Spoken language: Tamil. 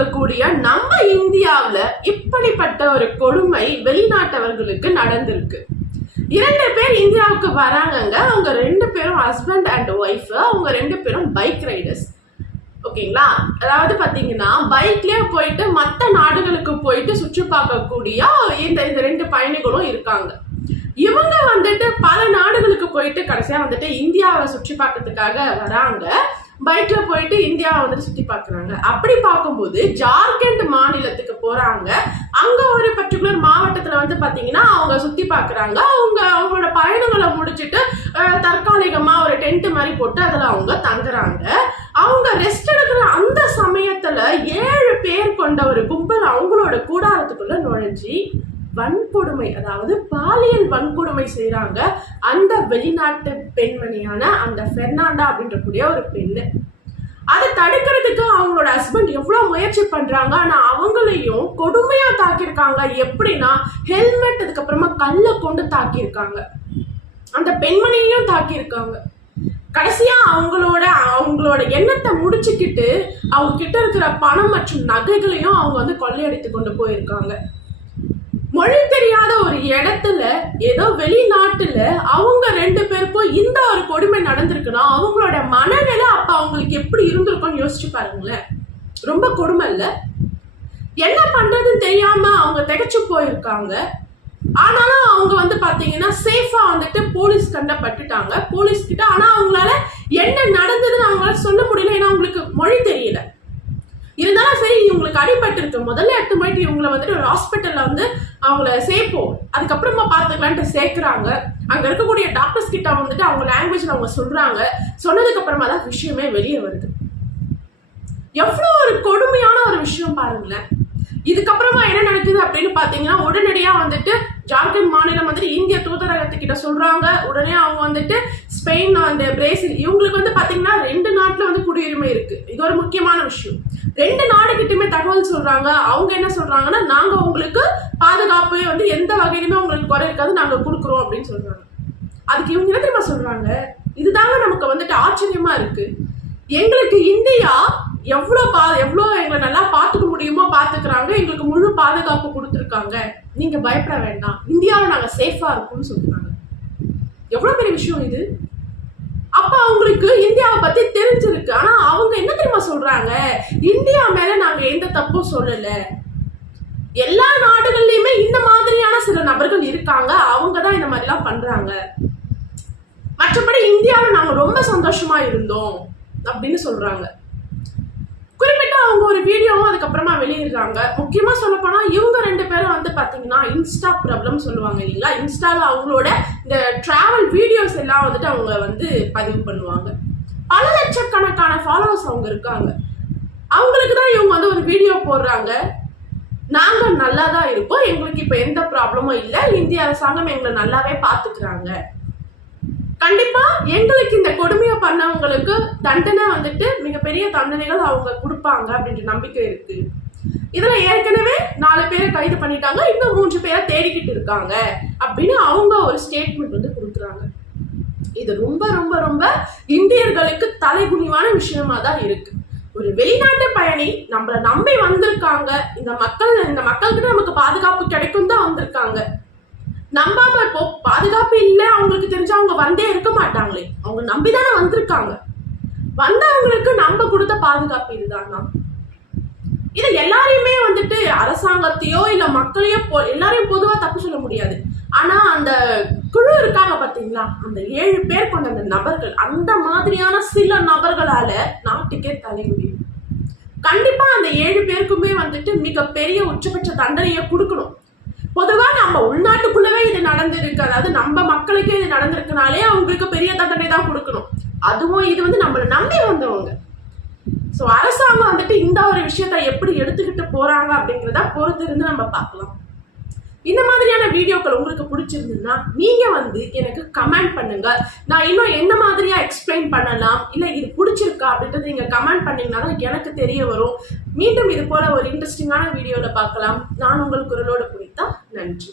இருக்கக்கூடிய நம்ம இந்தியாவுல இப்படிப்பட்ட ஒரு கொடுமை வெளிநாட்டவர்களுக்கு நடந்திருக்கு. 2 பேர் இந்தியாவுக்கு வராங்கங்க. அவங்க 2 பேரும் ஹஸ்பண்ட் அண்ட் ஒய்ஃப். அவங்க 2 பேரும் பைக் ரைடர்ஸ். ஓகேங்களா? அதாவது பாத்தீங்கன்னா பைக்லயே போயிட்டு மற்ற நாடுகளுக்கு போயிட்டு சுற்றி பார்க்கக்கூடிய இந்த 2 பயணிகளும் இருக்காங்க. இவங்க வந்துட்டு பல நாடுகளுக்கு போயிட்டு கடைசியா வந்துட்டு இந்தியாவை சுற்றி பார்க்கறதுக்காக வராங்க. பைக்ல போயிட்டு இந்தியாவை வந்துட்டு சுத்தி பார்க்குறாங்க. அப்படி பார்க்கும்போது ஜார்க்கண்ட் மாநிலத்துக்கு போறாங்க. அங்க ஒரு பர்டிகுலர் மாவட்டத்துல வந்து பாத்தீங்கன்னா அவங்க சுத்தி பார்க்குறாங்க. அவங்களோட பயணங்களை முடிச்சுட்டு தற்காலிகமா ஒரு டென்ட் மாதிரி போட்டு அதுல அவங்க தங்குறாங்க. அவங்க ரெஸ்ட் எடுக்கிற அந்த சமயத்துல 7 பேர் கொண்ட ஒரு கும்பல் அவங்களோட கூடாரத்துக்குள்ள நுழைஞ்சி வன்கொடுமை, அதாவது பாலியல் வன்கொடுமை செய்யறாங்க அந்த வெளிநாட்டு பெண்மணியான அந்த பெர்னாண்டா அப்படின்ற கூடிய ஒரு பெண்ணு. அதை தடுக்கிறதுக்கு அவங்களோட ஹஸ்பண்ட் எவ்வளவு முயற்சி பண்றாங்க. ஆனா அவங்களையும் கொடுமையா தாக்கியிருக்காங்க. எப்படின்னா ஹெல்மெட், அதுக்கப்புறமா கல்லை கொண்டு தாக்கியிருக்காங்க. அந்த பெண்மணியையும் தாக்கியிருக்காங்க. கடைசியா அவங்களோட எண்ணத்தை முடிச்சுக்கிட்டு அவங்க கிட்ட இருக்கிற பணம் மற்றும் நகைகளையும் அவங்க வந்து கொள்ளையடித்து கொண்டு போயிருக்காங்க. மொழி தெரியாத ஒரு இடத்துல ஏதோ வெளிநாட்டுல அவங்க 2 பேருக்கும் இந்த ஒரு கொடுமை நடந்திருக்குன்னா அவங்களோட மனநிலை அப்ப அவங்களுக்கு எப்படி இருந்திருக்கும்னு யோசிச்சு பாருங்களேன். ரொம்ப கொடுமை இல்ல? என்ன பண்றதுன்னு தெரியாம அவங்க திகைச்சு போயிருக்காங்க. ஆனாலும் அவங்க வந்து பாத்தீங்கன்னா சேஃபா வந்துட்டு போலீஸ் கண்டப்பட்டுட்டாங்க போலீஸ் கிட்ட. ஆனா அவங்களால என்ன நடந்ததுன்னு அவங்களால சொல்ல முடியல, ஏன்னா அவங்களுக்கு மொழி தெரியல. இருந்தாலும் சரி, இவங்களுக்கு அடிபட்டு இருக்கு, முதல்ல எடுத்து போயிட்டு இவங்களை வந்துட்டு ஒரு ஹாஸ்பிட்டல்ல வந்து அவங்கள சேர்ப்போம், அதுக்கப்புறமா பார்த்துக்கலான்ட்டு சேர்க்கிறாங்க. அங்க இருக்கக்கூடிய டாக்டர்ஸ் கிட்ட வந்துட்டு அவங்க லாங்குவேஜ்ல அவங்க சொல்றாங்க. சொன்னதுக்கு அப்புறமா தான் விஷயமே வெளியே வருது. எவ்வளவு ஒரு கொடுமையான ஒரு விஷயம் பாருங்களேன். இதுக்கப்புறமா என்ன நடக்குது அப்படின்னு பாத்தீங்கன்னா உடனடியா வந்துட்டு ஜார்க்கண்ட் மாநிலம் வந்துட்டு இந்திய தூதரகத்துக்கிட்ட சொல்றாங்க. உடனே அவங்க வந்துட்டு ஸ்பெயின், அந்த பிரேசில், இவங்களுக்கு வந்து பாத்தீங்கன்னா 2 நாட்டுல வந்து குடியுரிமை இருக்கு. இது ஒரு முக்கியமான விஷயம். 2 நாடுகிட்டயுமே தகவல் சொல்றாங்க. அவங்க என்ன சொல்றாங்கன்னா நாங்க உங்களுக்கு பாதுகாப்பு வந்து எந்த வகையிலுமே உங்களுக்கு குறை இருக்காது, நாங்க கொடுக்குறோம் அப்படின்னு சொல்றாங்க. அதுக்கு இவங்க என்ன தெரியுமா சொல்றாங்க? இதுதாங்க நமக்கு வந்துட்டு ஆச்சரியமா இருக்கு. எங்களுக்கு இந்தியா எவ்வளோ எங்களை நல்லா பார்த்துக்க முடியுமோ பார்த்துக்கிறாங்க, எங்களுக்கு முழு பாதுகாப்பு கொடுத்துருக்காங்க, நீங்க பயப்பட வேண்டாம், இந்தியாவில் நாங்க சேஃபா இருக்கும்னு சொல்றாங்க. எவ்வளவு பெரிய விஷயம் இது! அப்ப அவங்களுக்கு இந்தியாவை பத்தி தெரிஞ்சிருக்கு. ஆனா அவங்க என்ன தெரியுமா சொல்றாங்க? இந்தியா மேல நாங்க எந்த தப்பும் சொல்லல, எல்லா நாடுகள்லயுமே இந்த மாதிரியான சில நபர்கள் இருக்காங்க, அவங்கதான் இந்த மாதிரி எல்லாம் பண்றாங்க, மற்றபடி இந்தியாவில் நாங்க ரொம்ப சந்தோஷமா இருந்தோம் அப்படின்னு சொல்றாங்க. குறிப்பிட்ட அவங்க ஒரு வீடியோவும் அதுக்கப்புறமா வெளியிடுறாங்க. முக்கியமா சொல்ல போனா இவங்க 2 பேரும் வந்து பாத்தீங்கன்னா இன்ஸ்டா ப்ராப்ளம் சொல்லுவாங்க இல்லைங்களா, இன்ஸ்டால அவங்களோட இந்த டிராவல் வீடியோஸ் எல்லாம் வந்துட்டு அவங்க வந்து பதிவு பண்ணுவாங்க. பல லட்சக்கணக்கான ஃபாலோவர்ஸ் அவங்க இருக்காங்க. அவங்களுக்கு தான் இவங்க வந்து ஒரு வீடியோ போடுறாங்க. நாங்க நல்லா தான் இருப்போம், எங்களுக்கு இப்ப எந்த ப்ராப்ளமும் இல்லை, இந்திய அரசாங்கம் எங்களை நல்லாவே பாத்துக்கிறாங்க, கண்டிப்பா எங்களுக்கு இந்த கொடுமையை பண்ணவங்களுக்கு தண்டனை வந்துட்டு மிகப்பெரிய தண்டனைகள் அவங்க கொடுப்பாங்க அப்படின்ற நம்பிக்கை இருக்கு. இதுல ஏற்கனவே 4 பேரை கைது பண்ணிட்டாங்க, இன்னும் 3 பேரை தேடிக்கிட்டு இருக்காங்க அப்படின்னு அவங்க ஒரு ஸ்டேட்மெண்ட் வந்து கொடுக்குறாங்க. இது ரொம்ப ரொம்ப ரொம்ப இந்தியர்களுக்கு தலைகுனிவான விஷயமா தான் இருக்கு. ஒரு வெளிநாட்டு பயணி நம்மள நம்பி வந்திருக்காங்க, இந்த மக்கள்கிட்ட நமக்கு பாதுகாப்பு கிடைக்கும் தான் வந்திருக்காங்க. நம்பாம இப்போ பாதுகாப்பு இல்லை அவங்களுக்கு தெரிஞ்சா அவங்க வந்தே இருக்க மாட்டாங்களே, அவங்க நம்பிதானே வந்திருக்காங்க. வந்தவங்களுக்கு நம்ம கொடுத்த பாதுகாப்பு இதுதானா? இதை எல்லாரையுமே வந்துட்டு அரசாங்கத்தையோ இல்ல மக்களையோ எல்லாரையும் பொதுவா தப்பு சொல்ல முடியாது. ஆனா அந்த குழு இருக்காங்க பாத்தீங்களா, அந்த 7 பேர் கொண்ட அந்த நபர்கள், அந்த மாதிரியான சில நபர்களால நாட்டுக்கே தலைகுனியும். கண்டிப்பா அந்த 7 பேருக்குமே வந்துட்டு மிகப்பெரிய உச்சபட்ச தண்டனையை கொடுக்கணும். பொதுவா நம்ம உள்நாட்டுக்குள்ளவே இது நடந்திருக்கு, அதாவது நம்ம மக்களுக்கே இது நடந்திருக்குனாலே அவங்களுக்கு பெரிய தண்டனை தான் கொடுக்கணும். அதுவும் இது வந்து நம்மள நம்பி வந்தவங்க. சோ அரசாங்கம் வந்துட்டு இந்த ஒரு விஷயத்த எப்படி எடுத்துக்கிட்டு போறாங்க அப்படிங்கிறத பொறுத்து இருந்து நம்ம பார்க்கலாம். இந்த மாதிரியான வீடியோக்கள் உங்களுக்கு பிடிச்சிருந்ததுன்னா நீங்க வந்து எனக்கு கமெண்ட் பண்ணுங்க. நான் இன்னும் என்ன மாதிரியா எக்ஸ்பிளைன் பண்ணலாம், இல்ல இது பிடிச்சிருக்கா அப்படின்றது நீங்க கமெண்ட் பண்ணீங்கன்னா தான் எனக்கு தெரிய வரும். மீண்டும் இது போல ஒரு இன்ட்ரெஸ்டிங்கான வீடியோல பார்க்கலாம். நான் உங்கள் குரலோட புனிதா. நன்றி.